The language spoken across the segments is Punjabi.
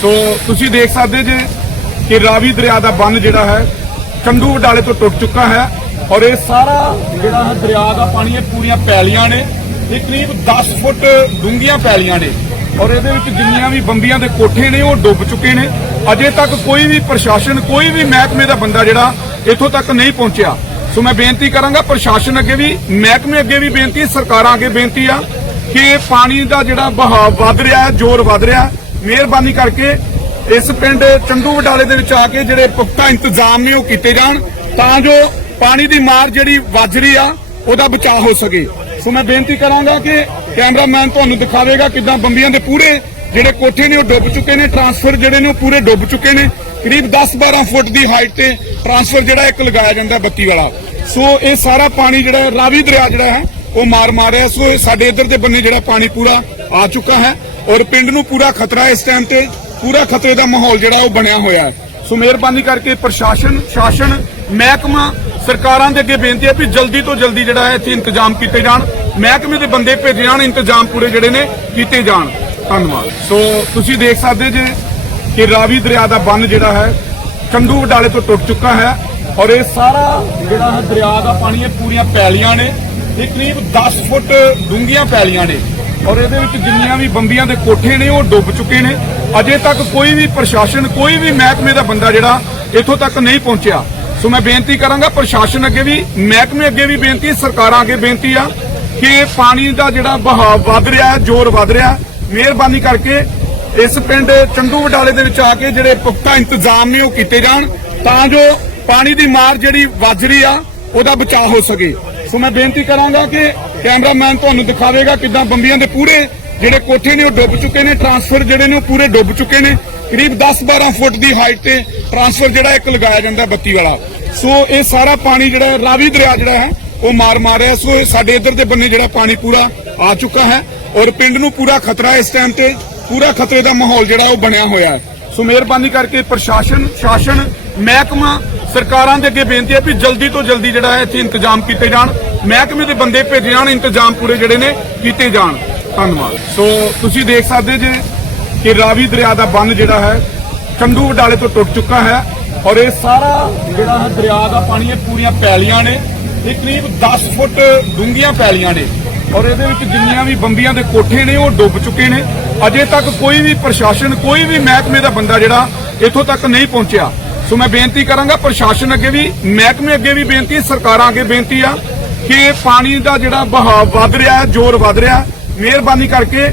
ਸੋ ਤੁਸੀਂ ਦੇਖ ਸਕਦੇ ਜੇ ਕਿ ਰਾਵੀ ਦਰਿਆ ਦਾ ਬੰਨ ਜਿਹੜਾ ਹੈ ਕੰਡੂ ਵਡਾਲੇ ਤੋਂ ਟੁੱਟ ਚੁੱਕਾ ਹੈ ਔਰ ਇਹ ਸਾਰਾ ਜਿਹੜਾ ਹੈ ਦਰਿਆ ਦਾ ਪਾਣੀ ਇਹ ਪੂਰੀਆਂ ਪੈਲੀਆਂ ਨੇ ਇਹ ਕਰੀਬ 10 ਫੁੱਟ ਡੂੰਘੀਆਂ ਪੈਲੀਆਂ ਨੇ ਔਰ ਇਹਦੇ ਵਿੱਚ ਜਿੰਨੀਆਂ ਵੀ ਬੰਬੀਆਂ ਦੇ ਕੋਠੇ ਨੇ ਉਹ ਡੁੱਬ ਚੁੱਕੇ ਨੇ ਅਜੇ ਤੱਕ ਕੋਈ ਵੀ ਪ੍ਰਸ਼ਾਸਨ ਕੋਈ ਵੀ ਮਹਿਕਮੇ ਦਾ ਬੰਦਾ ਜਿਹੜਾ ਇੱਥੋਂ ਤੱਕ ਨਹੀਂ ਪਹੁੰਚਿਆ ਸੋ ਮੈਂ ਬੇਨਤੀ ਕਰਾਂਗਾ ਪ੍ਰਸ਼ਾਸਨ ਅੱਗੇ ਵੀ ਮਹਿਕਮੇ ਅੱਗੇ ਵੀ ਬੇਨਤੀ ਸਰਕਾਰਾਂ ਅੱਗੇ ਬੇਨਤੀ ਆ ਕਿ ਪਾਣੀ ਦਾ ਜਿਹੜਾ ਬਹਾਵ ਵੱਧ ਰਿਹਾ ਜ਼ੋਰ ਵੱਧ ਰਿਹਾ ਮਿਹਰਬਾਨੀ ਕਰਕੇ ਇਸ ਪਿੰਡ ਚੰਡੂ ਵਟਾਲੇ ਦੇ ਵਿੱਚ ਆ ਕੇ ਜਿਹੜੇ ਪੁਖਤਾ ਇੰਤਜ਼ਾਮ ਨੇ ਉਹ ਕੀਤੇ ਜਾਣ ਤਾਂ ਜੋ ਪਾਣੀ ਦੀ ਮਾਰ ਜਿਹੜੀ ਵੱਜ ਰਹੀ ਆ ਉਹਦਾ ਬਚਾਅ ਹੋ ਸਕੇ ਸੋ ਮੈਂ ਬੇਨਤੀ ਕਰਾਂਗਾ ਕਿ ਕੈਮਰਾਮੈਨ ਤੁਹਾਨੂੰ ਦਿਖਾਵੇਗਾ ਕਿਦਾਂ ਬੰਬੀਆਂ ਦੇ ਪੂਰੇ ਜਿਹੜੇ ਕੋਠੇ ਨੇ ਉਹ ਡੁੱਬ ਚੁੱਕੇ ਨੇ ਟਰਾਂਸਫਰ ਜਿਹੜੇ ਨੇ ਉਹ ਪੂਰੇ ਡੁੱਬ ਚੁੱਕੇ ਨੇ ਕਰੀਬ 10-12 ਫੁੱਟ ਦੀ ਹਾਈਟ ਤੇ ਟਰਾਂਸਫਰ ਜਿਹੜਾ ਇੱਕ ਲਗਾਇਆ ਜਾਂਦਾ ਬੱਤੀ ਵਾਲਾ ਸੋ ਇਹ ਸਾਰਾ ਪਾਣੀ ਜਿਹੜਾ ਰਾਵੀ ਦਰਿਆ ਜਿਹੜਾ ਹੈ ਉਹ ਮਾਰ ਮਾਰਿਆ ਸੋ ਸਾਡੇ ਇਧਰ ਦੇ ਬੰਨੇ ਜਿਹੜਾ ਪਾਣੀ ਪੂਰਾ ਆ ਚੁੱਕਾ ਹੈ ਔਰ ਪਿੰਡ ਨੂੰ ਪੂਰਾ ਖਤਰਾ ਇਸ ਟਾਈਮ ਤੇ ਪੂਰਾ ਖਤਰੇ ਦਾ ਮਾਹੌਲ ਜਿਹੜਾ ਉਹ ਬਣਿਆ ਹੋਇਆ ਹੈ ਸੋ ਮਿਹਰਬਾਨੀ ਕਰਕੇ ਪ੍ਰਸ਼ਾਸਨ ਸ਼ਾਸਨ ਮਹਿਕਮਾ ਸਰਕਾਰਾਂ ਦੇ ਅੱਗੇ ਬੇਨਤੀ ਹੈ ਵੀ ਜਲਦੀ ਤੋਂ ਜਲਦੀ ਜਿਹੜਾ ਹੈ ਇੱਥੇ ਇੰਤਜ਼ਾਮ ਕੀਤੇ ਜਾਣ ਮਹਿਕਮੇ ਦੇ ਬੰਦੇ ਭੇਜੇ ਜਾਣ ਇੰਤਜ਼ਾਮ ਪੂਰੇ ਜਿਹੜੇ ਨੇ ਕੀਤੇ ਜਾਣ ਧੰਨਵਾਦ ਸੋ ਤੁਸੀਂ ਦੇਖ ਸਕਦੇ ਜੇ ਕਿ ਰਾਵੀ ਦਰਿਆ ਦਾ ਬੰਨ ਜਿਹੜਾ ਹੈ ਕੰਡੂ ਵਡਾਲੇ ਤੋਂ ਟੁੱਟ ਚੁੱਕਾ ਹੈ ਔਰ ਇਹ ਸਾਰਾ ਜਿਹੜਾ ਹੈ ਦਰਿਆ ਦਾ ਪਾਣੀ ਇਹ ਪੂਰੀਆਂ ਪੈਲੀਆਂ ਨੇ ਇਹ ਕਰੀਬ 10 ਫੁੱਟ ਡੂੰਘੀਆਂ ਪੈਲੀਆਂ ਨੇ ਔਰ ਇਹਦੇ ਵਿੱਚ ਜਿੰਨੀਆਂ ਵੀ ਬੰਬੀਆਂ ਦੇ ਕੋਠੇ ਨੇ ਉਹ ਡੁੱਬ ਚੁੱਕੇ ਨੇ ਅਜੇ ਤੱਕ ਕੋਈ ਵੀ ਪ੍ਰਸ਼ਾਸਨ ਕੋਈ ਵੀ ਮਹਿਕਮੇ ਦਾ ਬੰਦਾ ਜਿਹੜਾ ਇੱਥੋਂ ਤੱਕ ਨਹੀਂ ਪਹੁੰਚਿਆ ਸੋ ਮੈਂ ਬੇਨਤੀ ਕਰਾਂਗਾ ਪ੍ਰਸ਼ਾਸਨ ਅੱਗੇ ਵੀ ਮਹਿਕਮੇ ਅੱਗੇ ਵੀ ਬੇਨਤੀ ਸਰਕਾਰਾਂ ਅੱਗੇ ਬੇਨਤੀ ਆ ਕਿ ਪਾਣੀ ਦਾ ਜਿਹੜਾ ਬਹਾਵ ਵੱਧ ਰਿਹਾ ਜ਼ੋਰ ਵੱਧ ਰਿਹਾ ਮਿਹਰਬਾਨੀ ਕਰਕੇ ਇਸ ਪਿੰਡ ਚੰਡੂ ਵਡਾਲੇ ਦੇ ਵਿੱਚ ਆ ਕੇ ਜਿਹੜੇ ਪੁਖਤਾ ਇੰਤਜ਼ਾਮ ਨੇ ਉਹ ਕੀਤੇ ਜਾਣ ਤਾਂ ਜੋ ਪਾਣੀ ਦੀ ਮਾਰ ਜਿਹੜੀ ਵੱਜ ਰਹੀ ਆ ਉਹਦਾ ਬਚਾਅ ਹੋ ਸਕੇ ਸੋ ਮੈਂ ਬੇਨਤੀ ਕਰਾਂਗਾ ਕਿ ਕੈਮਰਾਮੈਨ ਤੁਹਾਨੂੰ ਦਿਖਾਵੇਗਾ ਕਿਦਾਂ ਬੰਬੀਆਂ ਦੇ ਪੂਰੇ ਜਿਹੜੇ ਕੋਠੇ ਨੇ ਉਹ ਡੁੱਬ ਚੁੱਕੇ ਨੇ ਟਰਾਂਸਫਰ ਜਿਹੜੇ ਨੇ ਉਹ ਪੂਰੇ ਡੁੱਬ ਚੁੱਕੇ ਨੇ ਕਰੀਬ 10-12 ਫੁੱਟ ਦੀ ਹਾਈਟ ਤੇ ਟਰਾਂਸਫਰ ਜਿਹੜਾ ਇੱਕ ਲਗਾਇਆ ਜਾਂਦਾ ਬੱਤੀ ਵਾਲਾ ਸੋ ਇਹ ਸਾਰਾ ਪਾਣੀ ਜਿਹੜਾ ਰਾਵੀ ਦਰਿਆ ਜਿਹੜਾ ਹੈ ਉਹ ਮਾਰ ਮਾਰ ਰਿਹਾ ਸੋ ਸਾਡੇ ਇਧਰ ਦੇ ਬੰਨੇ ਜਿਹੜਾ ਪਾਣੀ ਪੂਰਾ ਆ ਚੁੱਕਾ ਹੈ ਔਰ ਪਿੰਡ ਨੂੰ ਪੂਰਾ ਖਤਰਾ ਇਸ ਟਾਈਮ ਤੇ ਪੂਰਾ ਖਤਰੇ ਦਾ ਮਾਹੌਲ ਜਿਹੜਾ ਉਹ ਬਣਿਆ ਹੋਇਆ ਹੈ ਸੋ ਮਿਹਰਬਾਨੀ ਕਰਕੇ ਪ੍ਰਸ਼ਾਸਨ ਸ਼ਾਸਨ ਮਹਿਕਮਾ ਸਰਕਾਰਾਂ ਦੇ ਅੱਗੇ ਬੇਨਤੀ ਹੈ ਕਿ ਜਲਦੀ ਤੋਂ ਜਲਦੀ ਜਿਹੜਾ ਹੈ ਇੱਥੇ ਇੰਤਜ਼ਾਮ ਕੀਤੇ ਜਾਣ ਮਹਿਕਮੇ ਦੇ ਬੰਦੇ ਭੇਜੇ ਜਾਣ ਇੰਤਜ਼ਾਮ ਪੂਰੇ ਜਿਹੜੇ ਨੇ ਕੀਤੇ ਜਾਣ ਧੰਨਵਾਦ ਸੋ ਤੁਸੀਂ ਦੇਖ ਸਕਦੇ ਜੇ ਕਿ ਰਾਵੀ ਦਰਿਆ ਦਾ ਬੰਨ ਜਿਹੜਾ ਹੈ ਕੰਡੂ ਵਡਾਲੇ ਤੋਂ ਟੁੱਟ ਚੁੱਕਾ ਹੈ ਔਰ ਇਹ ਸਾਰਾ ਜਿਹੜਾ ਦਰਿਆ ਦਾ ਪਾਣੀ ਇਹ ਪੂਰੀਆਂ ਪੈਲੀਆਂ ਨੇ ਇਹ ਕਰੀਬ 10 ਫੁੱਟ ਡੂੰਘੀਆਂ ਪੈਲੀਆਂ ਨੇ ਔਰ ਇਹਦੇ ਵਿੱਚ ਜਿੰਨੀਆਂ ਵੀ ਬੰਬੀਆਂ ਦੇ ਕੋਠੇ ਨੇ ਉਹ ਡੁੱਬ ਚੁੱਕੇ ਨੇ ਅਜੇ ਤੱਕ ਕੋਈ ਵੀ ਪ੍ਰਸ਼ਾਸਨ ਕੋਈ ਵੀ ਮਹਿਕਮੇ ਦਾ ਬੰਦਾ ਜਿਹੜਾ ਇੱਥੋਂ ਤੱਕ ਨਹੀਂ ਪਹੁੰਚਿਆ ਸੋ ਮੈਂ ਬੇਨਤੀ ਕਰਾਂਗਾ ਪ੍ਰਸ਼ਾਸਨ ਅੱਗੇ ਵੀ ਮਹਿਕਮੇ ਅੱਗੇ ਵੀ ਬੇਨਤੀ ਸਰਕਾਰਾਂ ਅੱਗੇ ਬੇਨਤੀ ਆ ਕਿ ਪਾਣੀ ਦਾ ਜਿਹੜਾ ਬਹਾਵ ਵੱਧ ਰਿਹਾ ਜ਼ੋਰ ਵੱਧ ਰਿਹਾ ਮਿਹਰਬਾਨੀ ਕਰਕੇ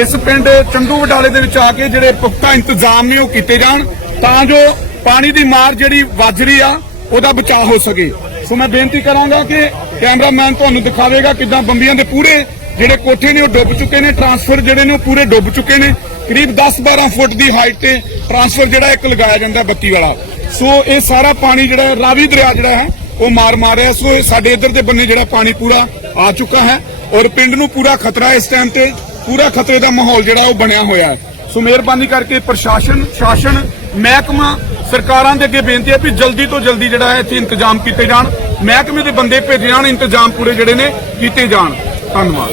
ਇਸ ਪਿੰਡ ਚੰਦੂ ਵਡਾਲੇ ਦੇ ਵਿੱਚ ਆ ਕੇ ਜਿਹੜੇ ਪੁਖਤਾ ਇੰਤਜ਼ਾਮ ਨੇ ਉਹ ਕੀਤੇ ਜਾਣ ਤਾਂ ਜੋ ਪਾਣੀ ਦੀ ਮਾਰ ਜਿਹੜੀ ਵੱਜ ਰਹੀ ਆ ਉਹਦਾ ਬਚਾਅ ਹੋ ਸਕੇ ਸੋ ਮੈਂ ਬੇਨਤੀ ਕਰਾਂਗਾ ਕਿ ਕੈਮਰਾਮੈਨ ਤੁਹਾਨੂੰ ਦਿਖਾਵੇਗਾ ਕਿਦਾਂ ਬੰਬੀਆਂ ਦੇ ਪੂਰੇ ਜਿਹੜੇ ਕੋਠੇ ਨੇ ਉਹ ਡੁੱਬ ਚੁੱਕੇ ਨੇ ਟਰਾਂਸਫਰ ਜਿਹੜੇ ਨੇ ਉਹ ਪੂਰੇ ਡੁੱਬ ਚੁੱਕੇ ਨੇ ਕਰੀਬ 10-12 ਫੁੱਟ ਦੀ ਹਾਈਟ ਤੇ ਟਰਾਂਸਫਰ ਜਿਹੜਾ ਇੱਕ ਲਗਾਇਆ ਜਾਂਦਾ ਬੱਤੀ ਵਾਲਾ ਸੋ ਇਹ ਸਾਰਾ ਪਾਣੀ ਜਿਹੜਾ ਰਾਵੀ ਦਰਿਆ ਜਿਹੜਾ ਹੈ ਉਹ ਮਾਰ ਮਾਰ ਰਿਹਾ ਸੋ ਸਾਡੇ ਇਧਰ ਦੇ ਬੰਨੇ ਜਿਹੜਾ ਪਾਣੀ ਪੂਰਾ ਆ ਚੁੱਕਾ ਹੈ ਔਰ ਪਿੰਡ ਨੂੰ ਪੂਰਾ ਖਤਰਾ ਇਸ ਟਾਈਮ ਤੇ ਪੂਰਾ ਖਤਰੇ ਦਾ ਮਾਹੌਲ ਜਿਹੜਾ ਉਹ ਬਣਿਆ ਹੋਇਆ ਸੋ ਮਿਹਰਬਾਨੀ ਕਰਕੇ ਪ੍ਰਸ਼ਾਸਨ ਸ਼ਾਸਨ ਮਹਿਕਮਾ ਸਰਕਾਰਾਂ ਦੇ ਅੱਗੇ ਬੇਨਤੀ ਹੈ ਵੀ ਜਲਦੀ ਤੋਂ ਜਲਦੀ ਜਿਹੜਾ ਹੈ ਇੱਥੇ ਇੰਤਜ਼ਾਮ ਕੀਤੇ ਜਾਣ ਮਹਿਕਮੇ ਦੇ ਬੰਦੇ ਭੇਜੇ ਜਾਣ ਇੰਤਜ਼ਾਮ ਪੂਰੇ ਜਿਹੜੇ ਨੇ ਕੀਤੇ ਜਾਣ ਧੰਨਵਾਦ